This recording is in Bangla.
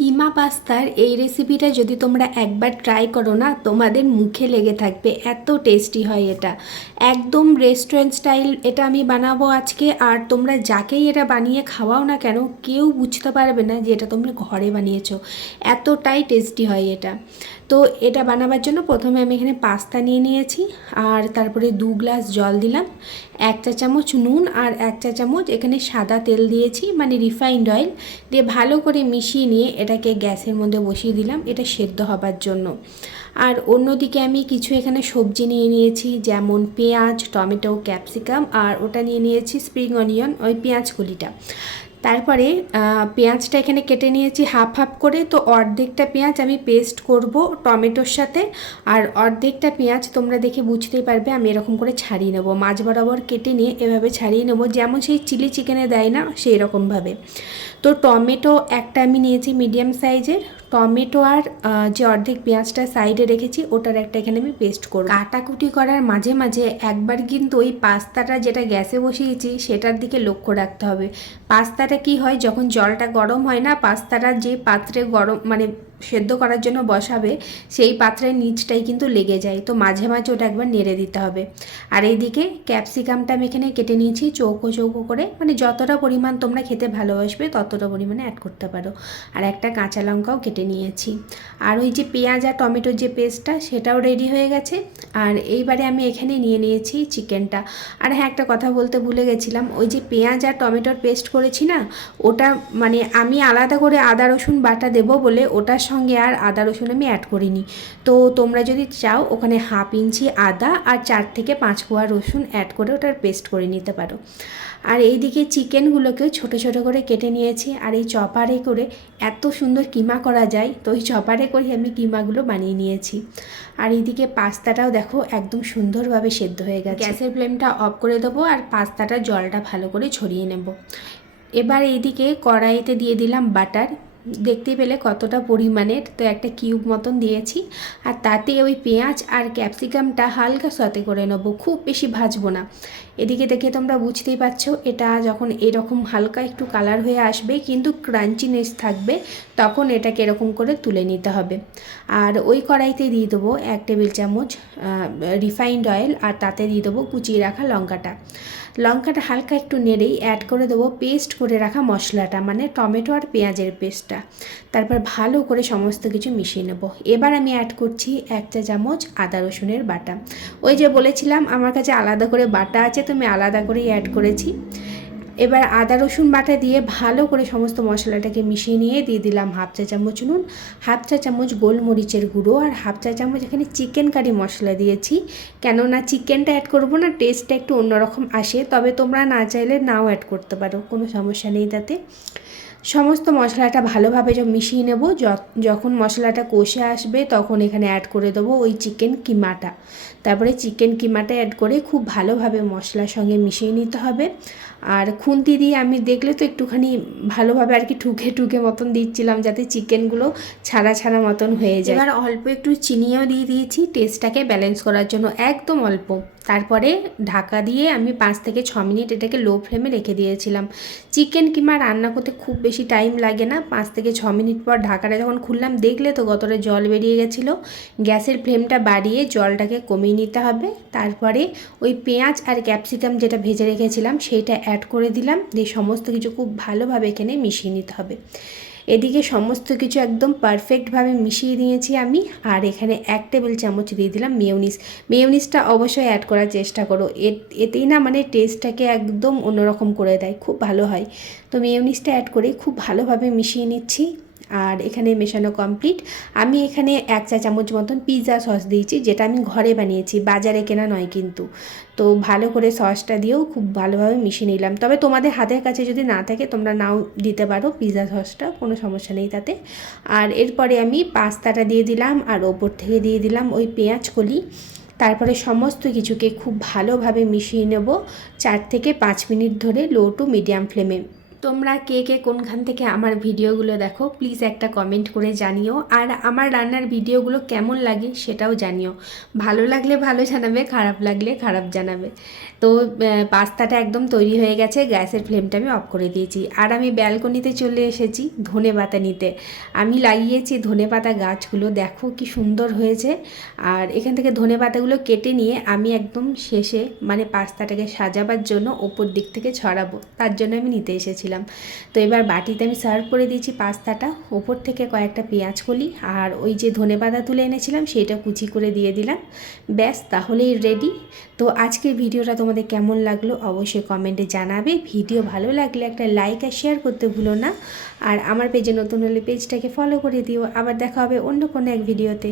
কিমা পাস্তার এই রেসিপিটা যদি তোমরা একবার ট্রাই করো না, তোমাদের মুখে লেগে থাকবে, এত টেস্টি হয় এটা। একদম রেস্টুরেন্ট স্টাইল এটা আমি বানাবো আজকে। আর তোমরা যাকেই এটা বানিয়ে খাওয়াও না কেন, কেউ বুঝতে পারবে না যে এটা তোমরা ঘরে বানিয়েছো, এতটাই টেস্টি হয় এটা। তো এটা বানাবার জন্য প্রথমে আমি এখানে পাস্তা নিয়ে নিয়েছি, আর তারপরে 2 গ্লাস জল দিলাম, 1 চা চামচ নুন আর 1 চা চামচ এখানে সাদা তেল দিয়েছি, মানে রিফাইন্ড অয়েল দিয়ে ভালো করে মিশিয়ে নিয়ে এটাকে গ্যাসের মধ্যে বসিয়ে দিলাম এটা সেদ্ধ হবার জন্য। আর অন্যদিকে আমি কিছু এখানে সবজি নিয়ে নিয়েছি, যেমন পেঁয়াজ, টমেটো, ক্যাপসিকাম, আর ওটা নিয়ে নিয়েছি স্প্রিং অনিয়ন, ওই পেঁয়াজ কলিটা। তারপরে পেঁয়াজটা এখানে কেটে নিয়েছি হাফ হাফ করে। তো অর্ধেকটা পেঁয়াজ আমি পেস্ট করব টমেটোর সাথে, আর অর্ধেকটা পেঁয়াজ তোমরা দেখে বুঝতেই পারবে আমি এরকম করে ছাড়িয়ে নেব, মাঝ বরাবর কেটে নিয়ে এভাবে ছাড়িয়ে নেব, যেমন সেই চিলি চিকেনে দেয় না সেই রকমভাবে। তো টমেটো একটা আমি নিয়েছি মিডিয়াম সাইজের টমেটো, আর যে অর্ধেক পেঁয়াজটা সাইডে রেখেছি ওটার একটা এখানে আমি পেস্ট করব। কাটাকুটি করার মাঝে মাঝে একবার কিন্তু ওই পাস্তাটা যেটা গ্যাসে বসিয়েছি সেটার দিকে লক্ষ্য রাখতে হবে। পাস্তাটা কি হয়, যখন জলটা গরম হয় না, পাস্তাটা যে পাত্রে গরম মানে সেদ্ধ করার জন্য বসাবে সেই পাত্রের নিচটাই কিন্তু লেগে যায়, তো মাঝে মাঝে ওটা একবার নেড়ে দিতে হবে। আর এইদিকে ক্যাপসিকামটা আমি এখানে কেটে নিয়েছি চৌকো চৌকো করে, মানে যতটা পরিমাণ তোমরা খেতে ভালোবাসবে ততটা পরিমাণে অ্যাড করতে পারো। আর একটা কাঁচা লঙ্কাও কেটে নিয়েছি। আর ওই যে পেঁয়াজ আর টমেটোর যে পেস্টটা সেটাও রেডি হয়ে গেছে। আর এইবারে আমি এখানে নিয়ে নিয়েছি চিকেনটা। আর হ্যাঁ, একটা কথা বলতে ভুলে গেছিলাম, ওই যে পেঁয়াজ আর টমেটোর পেস্ট করেছি না, ওটা মানে আমি আলাদা করে আদা রসুন বাটা দেবো বলে ওটার সঙ্গে আর আদা রসুন আমি অ্যাড করিনি। তো তোমরা যদি চাও ওখানে হাফ ইঞ্চি আদা আর 4 থেকে 5 কোয়া রসুন অ্যাড করে ওটার পেস্ট করে নিতে পারো। আর এইদিকে চিকেনগুলোকেও ছোট ছোট করে কেটে নিয়েছি। আর এই চপারে করে এত সুন্দর কিমা করা যায়, তো ওই চপারে করে আমি কিমাগুলো বানিয়ে নিয়েছি। আর এইদিকে পাস্তাটাও দেখো একদম সুন্দরভাবে সেদ্ধ হয়ে গেছে। গ্যাসের ফ্লেমটা অফ করে দেবো আর পাস্তাটা জলটা ভালো করে ছড়িয়ে নেব। এবার এইদিকে কড়াইতে দিয়ে দিলাম বাটার, দেখতে পেলে কতটা পরিমাণের, তো একটা কিউব মতন দিয়েছি। আর তাতে ওই পেঁয়াজ আর ক্যাপসিকামটা হালকা সতে করে নেব, খুব বেশি ভাজবো না। এদিকে দেখে তোমরা বুঝতেই পারছো, এটা যখন এরকম হালকা একটু কালার হয়ে আসবে কিন্তু ক্রাঞ্চিনেস থাকবে, তখন এটাকে এরকম করে তুলে নিতে হবে। আর ওই কড়াইতে দিয়ে দেবো 1 টেবিল চামচ রিফাইন্ড অয়েল, আর তাতে দিয়ে দেবো কুচিয়ে রাখা লঙ্কাটা হালকা একটু নেড়েই অ্যাড করে দেবো পেস্ট করে রাখা মশলাটা, মানে টমেটো আর পেঁয়াজের পেস্টটা। তারপর ভালো করে সমস্ত কিছু মিশিয়ে নেব। এবার আমি অ্যাড করছি 1 চা চামচ আদা রসুনের বাটা। ওই যে বলেছিলাম আমার কাছে আলাদা করে বাটা আছে, তো আমি আলাদা করেই অ্যাড করেছি। এবার আদা রসুন বাটা দিয়ে ভালো করে সমস্ত মশলাটাকে মিশিয়ে নিয়ে দিয়ে দিলাম হাফ চা চামচ নুন, হাফ চা চামচ গোলমরিচের গুঁড়ো, আর হাফ চা চামচ এখানে চিকেন কারি মশলা দিয়েছি। কেননা চিকেনটা অ্যাড করবো না, টেস্টটা একটু অন্যরকম আসে, তবে তোমরা না চাইলে নাও অ্যাড করতে পারো, কোনো সমস্যা নেই তাতে। সমস্ত মশলাটা ভালোভাবে মিশিয়ে নেব। যখন মশলাটা কষে আসবে তখন এখানে অ্যাড করে দেবো ওই চিকেন কিমাটা। তারপরে চিকেন কিমাটা অ্যাড করে খুব ভালোভাবে মশলার সঙ্গে মিশিয়ে নিতে হবে। আর খুন্তি দিয়ে আমি দেখলে তো একটুখানি ভালোভাবে আর কি ঠুকে ঠুকে মতন দিচ্ছিলাম, যাতে চিকেনগুলো ছাড়া ছাড়া মতন হয়ে যায়। এবার অল্প একটু চিনিও দিয়ে দিয়েছি টেস্টটাকে ব্যালেন্স করার জন্য, একদম অল্প। তারপরে ঢাকা দিয়ে আমি 5 থেকে 6 মিনিট এটাকে লো ফ্লেমে রেখে দিয়েছিলাম। চিকেন কিমা রান্না করতে খুব বেশি টাইম লাগে না। 5 থেকে 6 মিনিট পর ঢাকাটা যখন খুললাম দেখলে তো কতটা জল বেরিয়ে গেছিলো। গ্যাসের ফ্লেমটা বাড়িয়ে জলটাকে কমিয়ে নিতে হবে। তারপরে ওই পেঁয়াজ আর ক্যাপসিকাম যেটা ভেজে রেখেছিলাম সেইটা অ্যাড করে দিলাম, দিয়ে সমস্ত কিছু খুব ভালোভাবে এখানে মিশিয়ে নিতে হবে। এদিকে সমস্ত কিছু একদম পারফেক্টভাবে মিশিয়ে নিয়েছি আমি। আর এখানে 1 টেবিল চামচ দিয়ে দিলাম মেয়োনিজটা অবশ্যই অ্যাড করার চেষ্টা করো, এতেই না মানে টেস্টটাকে একদম অন্যরকম করে দেয়, খুব ভালো হয়। তো মেয়োনিজটা অ্যাড করে খুব ভালোভাবে মিশিয়ে নিচ্ছি। আর এখানে মেশানো কমপ্লিট। আমি এখানে 1 চা চামচ মতন পিৎজা সস দিয়েছি, যেটা আমি ঘরে বানিয়েছি, বাজারে কেনা নয় কিন্তু। তো ভালো করে সসটা দিয়েও খুব ভালোভাবে মিশিয়ে নিলাম। তবে তোমাদের হাতের কাছে যদি না থাকে তোমরা নাও দিতে পারো পিৎজা সসটা, কোনো সমস্যা নেই তাতে। আর এরপরে আমি পাস্তাটা দিয়ে দিলাম, আর ওপর থেকে দিয়ে দিলাম ওই পেঁয়াজ কলি। তারপরে সমস্ত কিছুকে খুব ভালোভাবে মিশিয়ে নেব 4 থেকে 5 মিনিট ধরে লো টু মিডিয়াম ফ্লেমে। তোমরা কে কে কোনখান থেকে আমার ভিডিওগুলো দেখো প্লিজ একটা কমেন্ট করে জানিও, আর আমার রান্নার ভিডিওগুলো কেমন লাগে সেটাও জানিও। ভালো লাগলে ভালো জানাবে, খারাপ লাগলে খারাপ জানাবে। তো পাস্তাটা একদম তৈরি হয়ে গেছে, গ্যাসের ফ্লেমটা আমি অফ করে দিয়েছি। আর আমি ব্যালকনিতে চলে এসেছি ধনেপাতা নিতে। আমি লাগিয়েছি ধনেপাতা গাছগুলো, দেখো কি সুন্দর হয়েছে। আর এখান থেকে ধনেপাতাগুলো কেটে নিয়ে আমি একদম শেষে মানে পাস্তাটাকে সাজাবার জন্য ওপর দিক থেকে ছড়াবো, তার জন্য আমি নিতে এসেছিলাম। তো এবার বাটিতে আমি সার্ভ করে দিয়েছি পাস্তাটা, ওপর থেকে কয়েকটা পেঁয়াজ কলি আর ওই যে ধনেপাতা তুলে এনেছিলাম সেটা কুচি করে দিয়ে দিলাম। ব্যাস, তাহলেই রেডি। তো আজকের ভিডিওটা তোমাদের কেমন লাগলো অবশ্যই কমেন্টে জানাবে। ভিডিও ভালো লাগলে একটা লাইক আর শেয়ার করতে ভুলো না। আর আমার পেজে নতুন হলে পেজটাকে ফলো করে দিও। আবার দেখা হবে অন্য কোনো এক ভিডিওতে।